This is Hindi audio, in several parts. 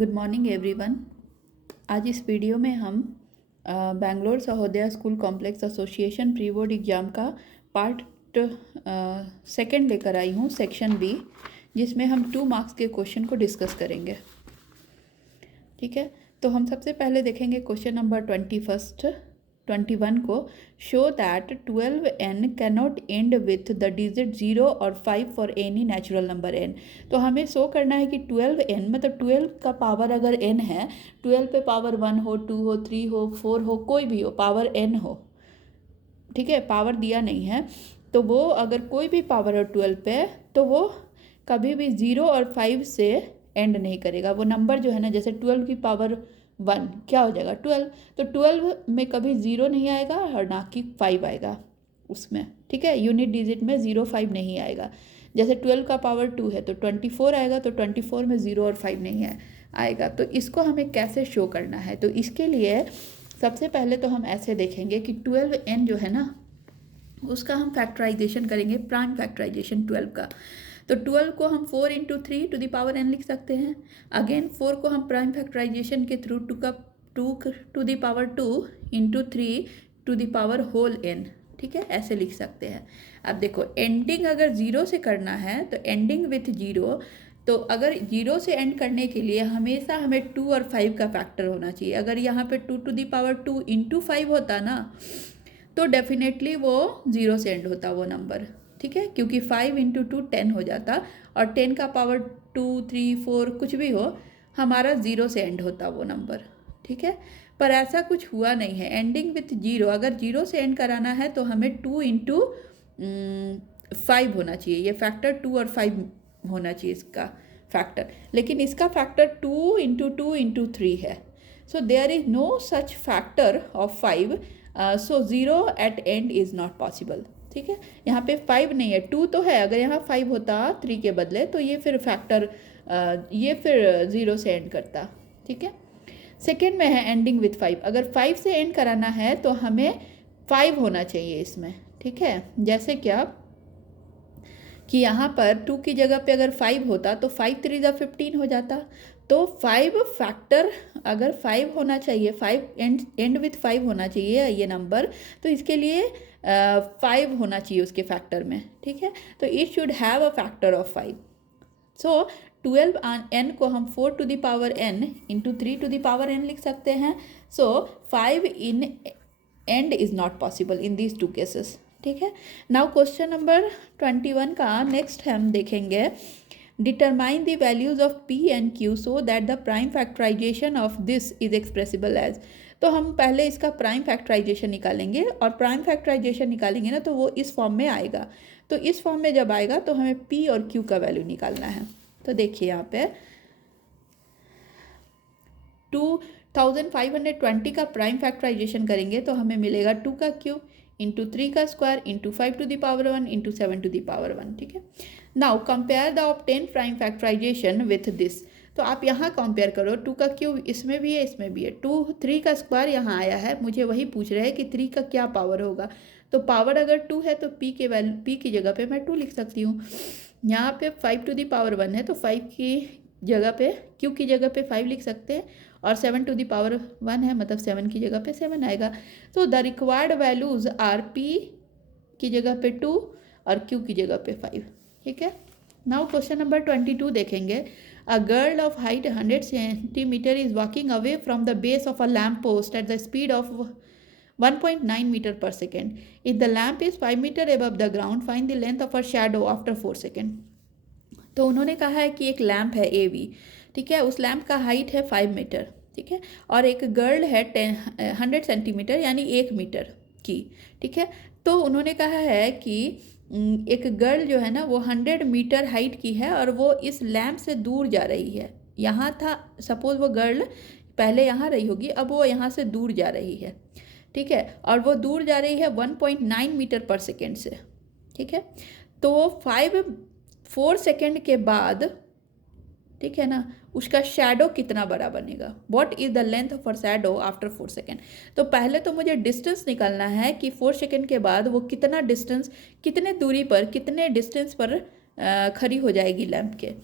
Good morning everyone. आज इस वीडियो में हम Bangalore Sahodaya school complex association pre board exam का पार्ट सेकंड लेकर आई हूँ, सेक्शन बी, जिसमें हम 2 मार्क्स के क्वेश्चन को डिस्कस करेंगे। ठीक है, तो हम सबसे पहले देखेंगे क्वेश्चन नंबर 21 को। Show that 12n cannot and with the digit 0 और 5 for any natural number n। तो हमें शो करना है कि 12n मतलब 12 का पावर अगर n है, 12 पे पावर 1 हो, 2 हो, 3 हो, 4 हो, कोई भी हो, पावर n हो। ठीक है, पावर दिया नहीं है, तो वो अगर कोई भी पावर हो 12 पे, तो वो कभी भी 0 और 5 से एंड नहीं करेगा। वो नंबर जो है ना, जैसे 12 की पावर 1 क्या हो जाएगा 12, तो 12 में कभी 0 नहीं आएगा और ना कि 5 आएगा उसमें। ठीक है, यूनिट डिजिट में 0 5 नहीं आएगा। जैसे 12 का पावर 2 है तो 24 आएगा, तो 24 में 0 और 5 नहीं आएगा। तो इसको हमें कैसे शो करना है, तो इसके लिए सबसे पहले तो हम ऐसे देखेंगे कि 12n जो है ना, उसका हम फैक्टराइजेशन करेंगे, प्राइम फैक्टराइजेशन 12 का। तो 12 को हम 4 into 3 to the power n लिख सकते हैं। अगेन 4 को हम प्राइम फैक्टराइजेशन के through 2 to the power 2 into 3 to the power whole n। ठीक है, ऐसे लिख सकते हैं। अब देखो, एंडिंग अगर 0 से करना है तो एंडिंग विथ 0, तो अगर 0 से एंड करने के लिए हमेशा हमें 2 और 5 का फैक्टर होना चाहिए। अगर यहाँ पे 2 टू द पावर 2 इंटू 5 होता ना, तो डेफिनेटली वो 0 से एंड होता वो नंबर। ठीक है, क्योंकि 5 इंटू 2 10 हो जाता, और 10 का पावर 2 3 4 कुछ भी हो, हमारा 0 से एंड होता वो नंबर। ठीक है, पर ऐसा कुछ हुआ नहीं है। एंडिंग विथ 0, अगर 0 से एंड कराना है तो हमें 2 इंटू 5 होना चाहिए। ये फैक्टर 2 और 5 होना चाहिए इसका फैक्टर, लेकिन इसका फैक्टर 2 इंटू 2 इंटू 3 है। So there is no such factor of 5, so 0 at end is not possible. ठीक है, यहाँ पे 5 नहीं है, 2 तो है। अगर यहाँ 5 होता 3 के बदले, तो ये फिर फैक्टर ये फिर 0 से एंड करता। ठीक है, सेकेंड में है एंडिंग विथ 5। अगर 5 से एंड कराना है तो हमें 5 होना चाहिए इसमें। ठीक है, जैसे क्या कि यहाँ पर 2 की जगह पे अगर 5 होता तो 5 3 जा 15 हो जाता। तो 5 फैक्टर अगर 5 होना चाहिए, 5 एंड विथ 5 होना चाहिए ये नंबर, तो इसके लिए 5 होना चाहिए उसके फैक्टर में। ठीक है, तो it should have a factor of 5। So 12n को हम 4 to the power n into 3 to the power n लिख सकते हैं। So 5 in end is not possible in these 2 cases. ठीक है, नाउ क्वेश्चन नंबर 21 का नेक्स्ट हम देखेंगे। Determine the values of p and q so that the prime factorization of this is expressible as. तो हम पहले इसका प्राइम फैक्टराइजेशन निकालेंगे, और प्राइम फैक्टराइजेशन निकालेंगे ना तो वो इस फॉर्म में आएगा। तो इस फॉर्म में जब आएगा तो हमें p और q का वैल्यू निकालना है। तो देखिए यहाँ पे 2520 का प्राइम फैक्टराइजेशन करेंगे तो हमें मिलेगा 2 का क्यूब इंटू 3 का square into 5 to the power 1 into 7 to the power 1। ठीक है, now compare the obtain prime factorization with this. तो आप यहाँ कंपेयर करो, 2 का क्यूब इसमें भी है, इसमें भी है, 3 का स्क्वायर यहाँ आया है। मुझे वही पूछ रहे हैं कि 3 का क्या पावर होगा। तो पावर अगर 2 है तो p की जगह पे मैं 2 लिख सकती हूँ। यहाँ पे 5 टू द पावर 1 है, तो 5 की जगह पे q की जगह पे 5 लिख सकते हैं, और 7 टू द पावर 1 है, मतलब 7 की जगह पे 7 आएगा। तो the required values are p की जगह पे 2 और q की जगह पे 5। ठीक है, नाउ क्वेश्चन नंबर 22 देखेंगे। A girl of height 100 centimetre is walking away from the base of a lamp post at the speed of 1.9 metre पर second. If the lamp is 5 metre above the ground, find the length of a shadow after 4 second. तो उन्होंने कहा है कि एक लैम्प है AV। ठीक है, उस लैम्प का हाइट है 5 मीटर। ठीक है, और एक गर्ल है 100 सेंटीमीटर यानी 1 मीटर की। ठीक है, तो उन्होंने कहा है कि एक गर्ल जो है ना वो 100 मीटर हाइट की है, और वो इस लैम्प से दूर जा रही है। यहाँ था, सपोज वो गर्ल पहले यहाँ रही होगी, अब वो यहाँ से दूर जा रही है। ठीक है, और वो दूर जा रही है 1.9 मीटर पर सेकेंड से। ठीक है, तो 4 सेकेंड के बाद, ठीक है ना, उसका शैडो कितना बड़ा बनेगा। What is the length of a shadow after 4 second. तो पहले तो मुझे डिस्टेंस निकालना है कि 4 सेकेंड के बाद वो कितना डिस्टेंस, कितने दूरी पर, कितने डिस्टेंस पर खड़ी हो जाएगी लैंप के।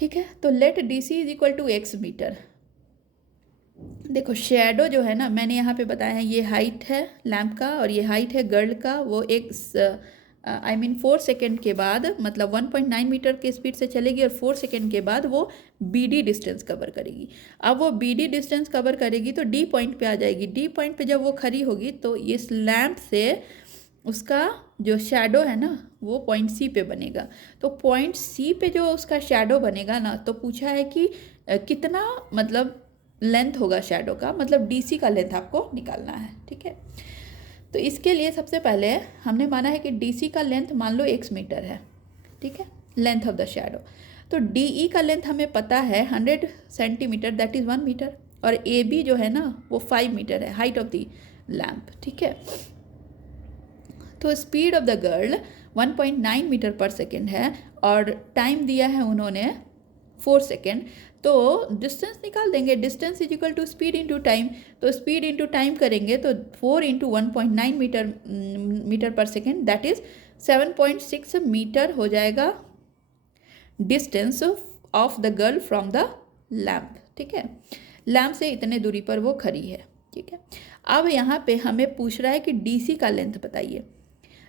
ठीक है। तो let D C is equal to x metre. देखो शेडो जो है ना, मैंने यहाँ पे बताया है, ये हाइट है लैम्प का और ये हाइट है गर्ल का। वो एक 4 सेकेंड के बाद, मतलब 1.9 मीटर के स्पीड से चलेगी और 4 सेकेंड के बाद वो बी डी डिस्टेंस कवर करेगी। अब वो बी डी डिस्टेंस कवर करेगी तो डी पॉइंट पे आ जाएगी। डी पॉइंट पे जब वो खड़ी होगी तो इस लैम्प से उसका जो शेडो है ना वो पॉइंट सी पे बनेगा। तो पॉइंट सी पे जो उसका शेडो बनेगा ना, तो पूछा है कि कितना मतलब लेंथ होगा शेडो का, मतलब डीसी का लेंथ आपको निकालना है। ठीक है, तो इसके लिए सबसे पहले हमने माना है कि डीसी का लेंथ मान लो x मीटर है। ठीक है, लेंथ ऑफ द शेडो। तो डीई का लेंथ हमें पता है 100 सेंटीमीटर, दैट इज़ 1 मीटर। और ए बी जो है ना वो 5 मीटर है, हाइट ऑफ द लैम्प। ठीक है, तो speed of the girl 1.9 metre पर सेकेंड है और टाइम दिया है उन्होंने 4 सेकेंड। तो डिस्टेंस निकाल देंगे, distance is equal to speed into time. तो स्पीड इंटू टाइम करेंगे तो 4 इंटू 1.9 मीटर पर सेकेंड, दैट इज 7.6 मीटर हो जाएगा distance of the girl from the lamp. ठीक है, लैम्प से इतने दूरी पर वो खड़ी है। ठीक है, अब यहाँ पे हमें पूछ रहा है कि डीसी का लेंथ बताइए।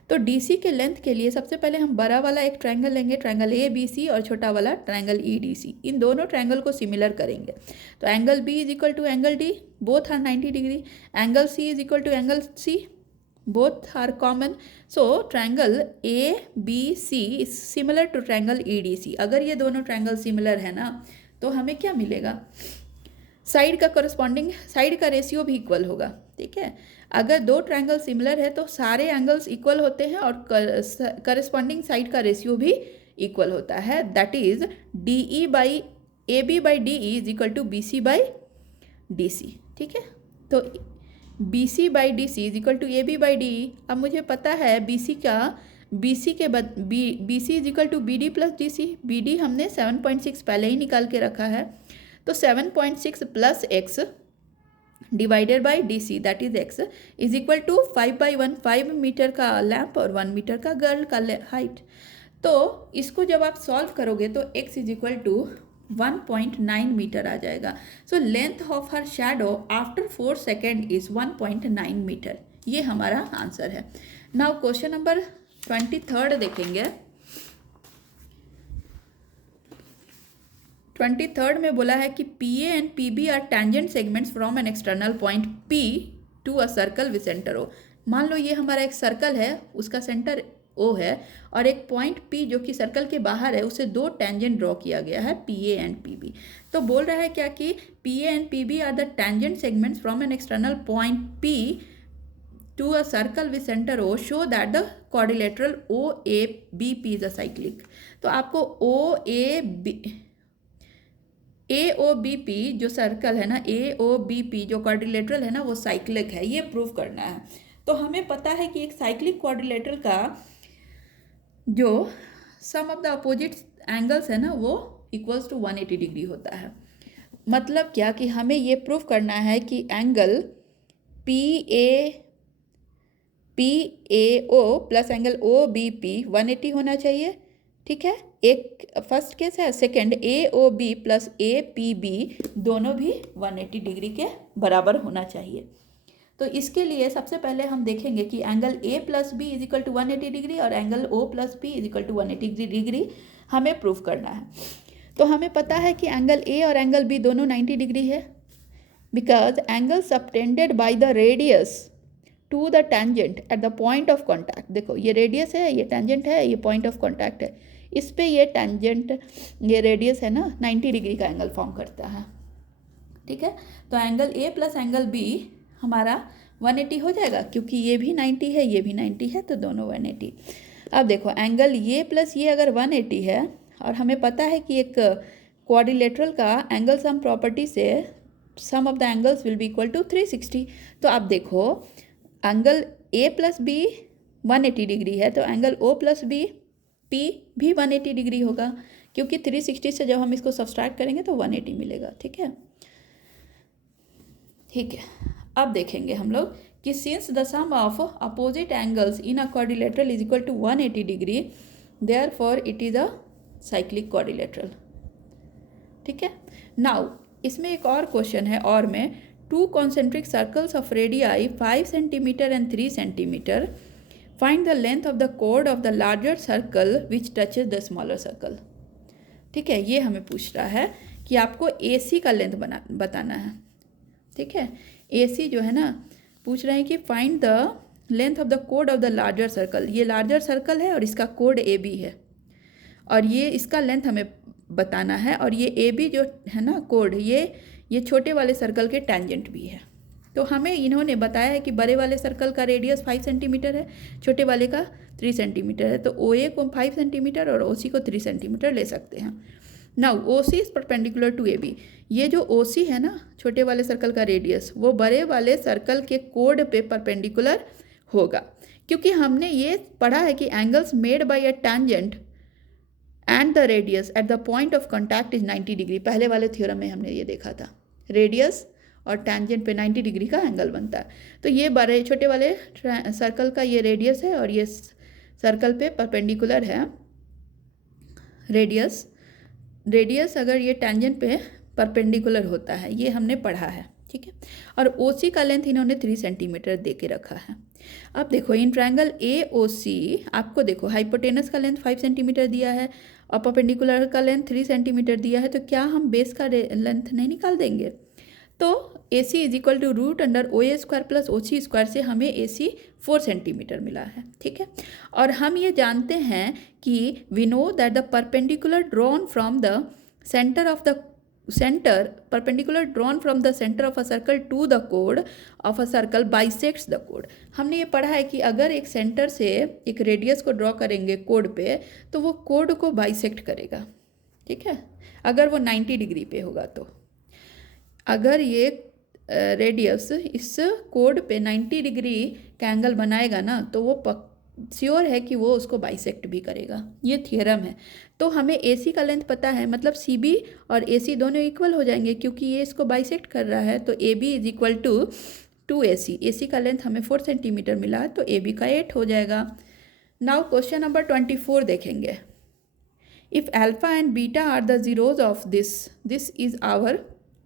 तो डीसी के लेंथ के लिए सबसे पहले हम बड़ा वाला एक ट्रायंगल लेंगे, ट्रायंगल ए बी सी, और छोटा वाला ट्रायंगल ई डी सी। इन दोनों ट्रायंगल को सिमिलर करेंगे। तो angle B is equal to angle D, both are 90 degree. Angle C is equal to angle C, both are common. So triangle A B C is similar to triangle E D C. अगर ये दोनों ट्रायंगल सिमिलर है ना तो हमें क्या मिलेगा, साइड का करस्पॉन्डिंग साइड का रेशियो भी इक्वल होगा। ठीक है, अगर दो ट्रायंगल सिमिलर है तो सारे एंगल्स इक्वल होते हैं और करस्पॉन्डिंग साइड का रेशियो भी इक्वल होता है। That is D E by A B by D E is equal to B C by D C. ठीक है, तो B C by D C is equal to A B by D E. अब मुझे पता है बी सी का, बी सी के बाद B C is equal to B D plus D C. B D हमने 7.6 पहले ही निकाल के रखा है। तो 7.6 plus x divided by D C, that is x, is equal to 5/1, 5 metre का लैम्प और 1 मीटर का गर्ल का हाइट। तो इसको जब आप सॉल्व करोगे तो x is equal to 1.9 metre आ जाएगा। So length of her shadow after 4 second is 1.9 metre. ये हमारा आंसर है। नाउ क्वेश्चन नंबर 23 देखेंगे। 23 में बोला है कि P A and P B are tangent segments from an external point P to a circle with centre O. मान लो ये हमारा एक सर्कल है, उसका सेंटर ओ है, और एक पॉइंट पी जो कि सर्कल के बाहर है उसे दो टेंजेंट ड्रॉ किया गया है, P A and P B. तो बोल रहा है क्या कि P A and P B are the tangent segments from an external point P to a circle with center O, show that the quadrilateral OABP is a cyclic। तो आपको AOBP जो सर्कल है ना, AOBP जो क्वाड्रिलेटरल है ना वो साइक्लिक है, ये प्रूव करना है। तो हमें पता है कि एक साइक्लिक क्वाड्रिलेटरल का जो सम ऑफ द अपोजिट एंगल्स है ना वो इक्वल्स टू 180 डिग्री होता है। मतलब क्या कि हमें ये प्रूव करना है कि angle PAO plus angle OBP 180 होना चाहिए। ठीक है, एक फर्स्ट केस है। सेकंड AOB प्लस APB दोनों भी 180 डिग्री के बराबर होना चाहिए। तो इसके लिए सबसे पहले हम देखेंगे कि angle A plus B is equal to 180 degree और angle O plus B is equal to 180 degree हमें प्रूव करना है। तो हमें पता है कि एंगल A और एंगल B दोनों 90 डिग्री है, because angle subtended by the radius to the tangent at the point of contact. देखो ये रेडियस है, ये टेंजेंट है, ये पॉइंट ऑफ कॉन्टैक्ट है, इस पे ये टेंजेंट, ये रेडियस है ना 90 डिग्री का एंगल फॉर्म करता है। ठीक है, तो angle A plus angle B हमारा 180 हो जाएगा, क्योंकि ये भी 90 है, ये भी 90 है, तो दोनों 180। अब देखो एंगल ये प्लस ये अगर 180 है और हमें पता है कि एक क्वाड्रिलेटरल का एंगल सम प्रॉपर्टी से sum of the angles will be equal to 360। तो आप देखो angle A plus B 180 degree है, तो angle O plus B P भी 180 डिग्री होगा, क्योंकि 360 से जब हम इसको सब्सट्रैक्ट करेंगे तो 180 मिलेगा। ठीक है, ठीक है। अब देखेंगे हम लोग कि since the sum of opposite angles in a quadrilateral is equal to 180 degree, therefore it is a cyclic quadrilateral. ठीक है। नाउ इसमें एक और क्वेश्चन है, और में to concentric circles of radii 5 centimetre and 3 centimetre, find the length of the code of the larger circle which touches the smaller circle. ठीक है, ये हमें पूछ रहा है कि आपको AC का लेंथ बताना है। ठीक है, AC जो है ना, पूछ रहे हैं कि find the length of the code of the larger circle. ये लार्जर सर्कल है और इसका कोड AB है, और ये इसका लेंथ हमें बताना है, और ये AB जो है ना कोड, ये छोटे वाले सर्कल के टेंजेंट भी है। तो हमें इन्होंने बताया है कि बड़े वाले सर्कल का रेडियस 5 सेंटीमीटर है, छोटे वाले का 3 सेंटीमीटर है, तो OA को 5 सेंटीमीटर और OC को 3 सेंटीमीटर ले सकते हैं। Now OC is perpendicular to AB। ये जो OC है ना, छोटे वाले सर्कल का रेडियस, वो बड़े वाले सर्कल के कोड पे परपेंडिकुलर होगा, क्योंकि हमने ये पढ़ा है कि angles made by a tangent and the radius eight the point of contact is 90 degree. पहले वाले थ्योरम में हमने ये देखा था, रेडियस और टेंजेंट पे 90 डिग्री का एंगल बनता है। तो ये बड़े छोटे वाले सर्कल का ये रेडियस है, और ये सर्कल पे परपेंडिकुलर है रेडियस अगर ये टेंजेंट पे परपेंडिकुलर होता है, ये हमने पढ़ा है। ठीक है, और OC का लेंथ इन्होंने 3 सेंटीमीटर दे के रखा है। अब देखो इन ट्रायंगल AOC, आपको देखो हाइपोटेनस का लेंथ 5 सेंटीमीटर दिया है और परपेंडिकुलर का लेंथ 3 सेंटीमीटर दिया है, तो क्या हम बेस का लेंथ नहीं निकाल देंगे? तो AC is equal to root under OA square plus OC square से हमें AC 4 सेंटीमीटर मिला है। ठीक है, और हम ये जानते हैं कि we know that the perpendicular drawn from the centre of the perpendicular drawn from the center of a circle to the chord of a circle bisects the chord। हमने ये पढ़ा है कि अगर एक सेंटर से एक रेडियस को ड्रॉ करेंगे कोड पे, तो वो कोड को बाइसेक्ट करेगा। ठीक है, अगर वो 90 डिग्री पे होगा, तो अगर ये रेडियस इस कोड पे 90 डिग्री का एंगल बनाएगा ना, तो वो श्योर है कि वो उसको बाइसेक्ट भी करेगा। ये थियरम है। तो हमें AC का लेंथ पता है, मतलब CB और AC दोनों इक्वल हो जाएंगे, क्योंकि ये इसको बाइसेक्ट कर रहा है। तो AB is equal to 2AC। AC का लेंथ हमें 4 सेंटीमीटर मिला है, तो AB का 8 हो जाएगा। नाउ क्वेश्चन नंबर 24 देखेंगे। If alpha and beta are the zeros of this is our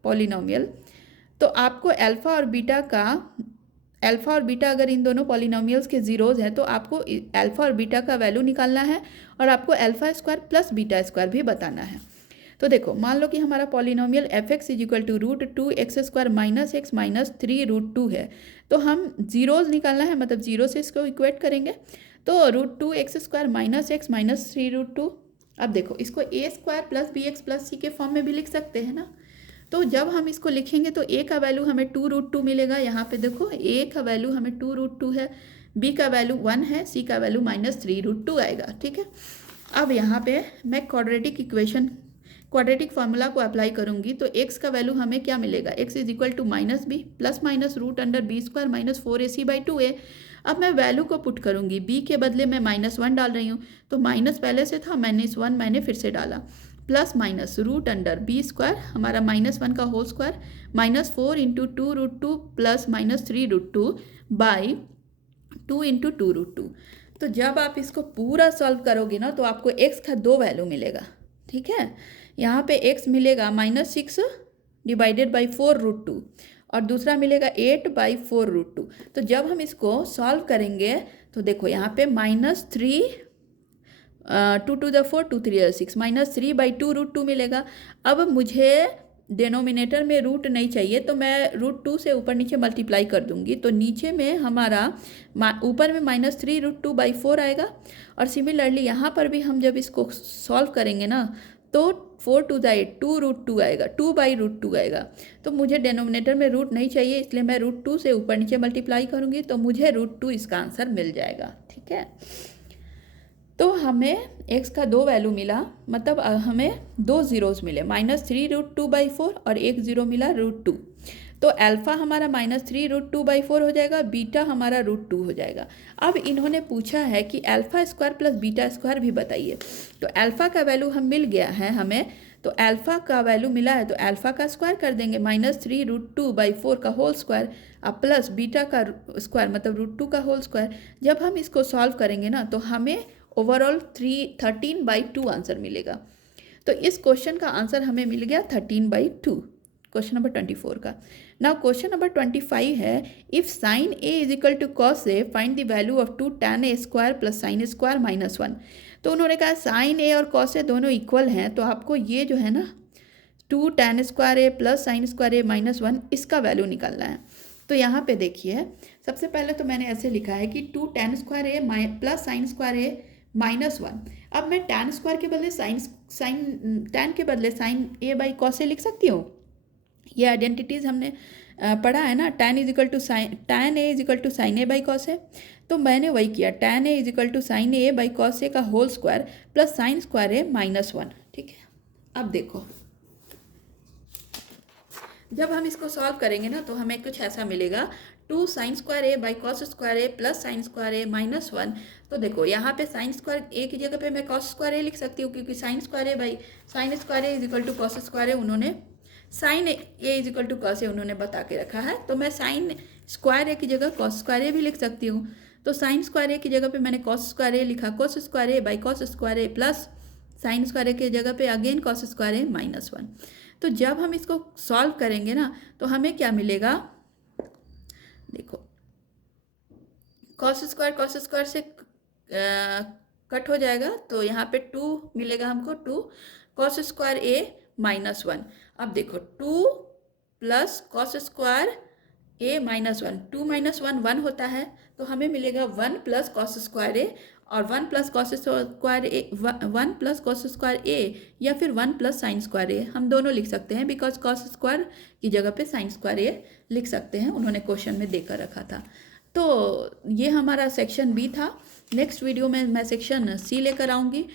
polynomial. तो आपको अल्फा और बीटा अगर इन दोनों पॉलिनोमियल्स के जीरोज हैं, तो आपको अल्फा और बीटा का वैल्यू निकालना है, और आपको alpha square plus beta square भी बताना है। तो देखो, मान लो कि हमारा polynomial fx is equal to root 2x square minus x minus 3 root 2 है। तो हम जीरोज निकालना है, मतलब जीरो से इसको इक्वेट करेंगे। तो root 2x square minus x minus 3 root 2। अब देखो, इसको a square plus bx plus c के फॉर्म में भी लिख सकते हैं ना। तो जब हम इसको लिखेंगे तो a का वैल्यू हमें 2 रूट 2 मिलेगा। यहाँ पे देखो, a का वैल्यू हमें 2 रूट 2 है, b का वैल्यू 1 है, c का वैल्यू माइनस 3 रूट 2 आएगा। ठीक है, अब यहाँ पे मैं क्वाड्रेटिक फार्मूला को अप्लाई करूँगी, तो x का वैल्यू हमें क्या मिलेगा? x is equal to minus B plus minus root under B square minus 4ac/2a। अब मैं वैल्यू को पुट करूँगी, b के बदले मैं -1 डाल रही हूँ, तो माइनस पहले से था, -1 मैंने फिर से डाला, plus minus root under B square, हमारा -1 का whole square, -4 into 2 root 2 plus -3 root 2 बाई 2 इंटू 2 रूट 2। तो जब आप इसको पूरा सॉल्व करोगे ना, तो आपको x का 2 वैल्यू मिलेगा। ठीक है, यहाँ पे x मिलेगा -6 डिवाइडेड बाई 4 रूट 2, और दूसरा मिलेगा 8/4 रूट 2। तो जब हम इसको सॉल्व करेंगे, तो देखो यहाँ पे -3 2 to the 4 2 3 6 -3/2 रूट 2 मिलेगा। अब मुझे डिनोमिनेटर में रूट नहीं चाहिए, तो मैं रूट 2 से ऊपर नीचे मल्टीप्लाई कर दूंगी, तो नीचे में हमारा ऊपर में -3 रूट 2/4 आएगा। और सिमिलरली यहाँ पर भी हम जब इसको सॉल्व करेंगे ना, तो 4 to the 8 2 रूट 2 आएगा, 2/√2 आएगा। तो मुझे डिनोमिनेटर में रूट नहीं चाहिए, इसलिए मैं रूट 2 से ऊपर नीचे मल्टीप्लाई करूँगी, तो मुझे रूट 2 इसका आंसर मिल जाएगा। ठीक है, तो हमें x का 2 वैल्यू मिला, मतलब हमें 2 जीरोस मिले, -3 रूट 2/4 और एक जीरो मिला रूट 2। तो अल्फा हमारा -3 रूट 2/4 हो जाएगा, बीटा हमारा रूट 2 हो जाएगा। अब इन्होंने पूछा है कि alpha square plus beta square भी बताइए। तो अल्फा का वैल्यू हम मिल गया है हमें, तो अल्फा का वैल्यू मिला है, तो अल्फा का स्क्वायर कर देंगे, -3 रूट 2/4 का होल स्क्वायर, अब प्लस बीटा का स्क्वायर मतलब रूट 2 का होल स्क्वायर। जब हम इसको सॉल्व करेंगे ना, तो हमें ओवरऑल 13/2 आंसर मिलेगा। तो इस क्वेश्चन का आंसर हमें मिल गया 13/2, क्वेश्चन नंबर 24 का। नाउ क्वेश्चन नंबर 25 है, if sine A is equal to cos A find the value of 2 tan A square plus sine square minus 1। तो उन्होंने कहा साइन ए और कॉस ए दोनों इक्वल हैं, तो आपको ये जो है ना 2 tan square A plus sine square A minus 1 इसका वैल्यू निकालना है। तो यहाँ पे देखिए, सबसे पहले तो मैंने ऐसे लिखा है कि 2 tan square A plus sine square A minus 1। अब मैं tan स्क्वायर के बदले tan के बदले साइन ए बाई कॉस ए लिख सकती हूँ। ये आइडेंटिटीज़ हमने पढ़ा है ना, tan A is equal to sine A by cos A. तो मैंने वही किया, tan A is equal to sine A by cos A का whole square plus sine square A minus 1। ठीक है, अब देखो जब हम इसको सॉल्व करेंगे ना तो हमें कुछ ऐसा मिलेगा, 2 sign square A by cos square A plus sine square A minus 1। तो देखो यहाँ पे साइन स्क्वायर ए की जगह पे मैं कॉस स्क्वायर ए लिख सकती हूँ, क्योंकि sine square A by sine square A is equal to cos square A उन्होंने sine A is equal to cos A उन्होंने बता के रखा है। तो मैं साइन स्क्वायर ए की जगह कॉस स्क्वायर ए भी लिख सकती हूँ। तो साइन स्क्वायर ए की जगह पे मैंने कॉस स्क्वायर ए लिखा, cos square A by cos square A plus sine square A की जगह पे again cos square A minus 1। तो जब हम इसको सॉल्व करेंगे ना तो हमें क्या मिलेगा, देखो कॉस स्क्वायर से कट हो जाएगा, तो यहाँ पे 2 मिलेगा हमको, 2 कॉस स्क्वायर ए माइनस 1। अब देखो 2 plus cos square A minus 1, 2 minus 1 1 होता है, तो हमें मिलेगा 1 प्लस कॉस स्क्वायर ए, और 1 प्लस कॉस स्क्वायर ए 1 प्लस कॉस स्क्वायर ए या फिर 1 प्लस साइन स्क्वायर ए, हम दोनों लिख सकते हैं, बिकॉज कॉस स्क्वायर की जगह पे साइन स्क्वायर ए लिख सकते हैं, उन्होंने क्वेश्चन में देकर रखा था। तो ये हमारा सेक्शन बी था। नेक्स्ट वीडियो में मैं सेक्शन सी लेकर आऊँगी।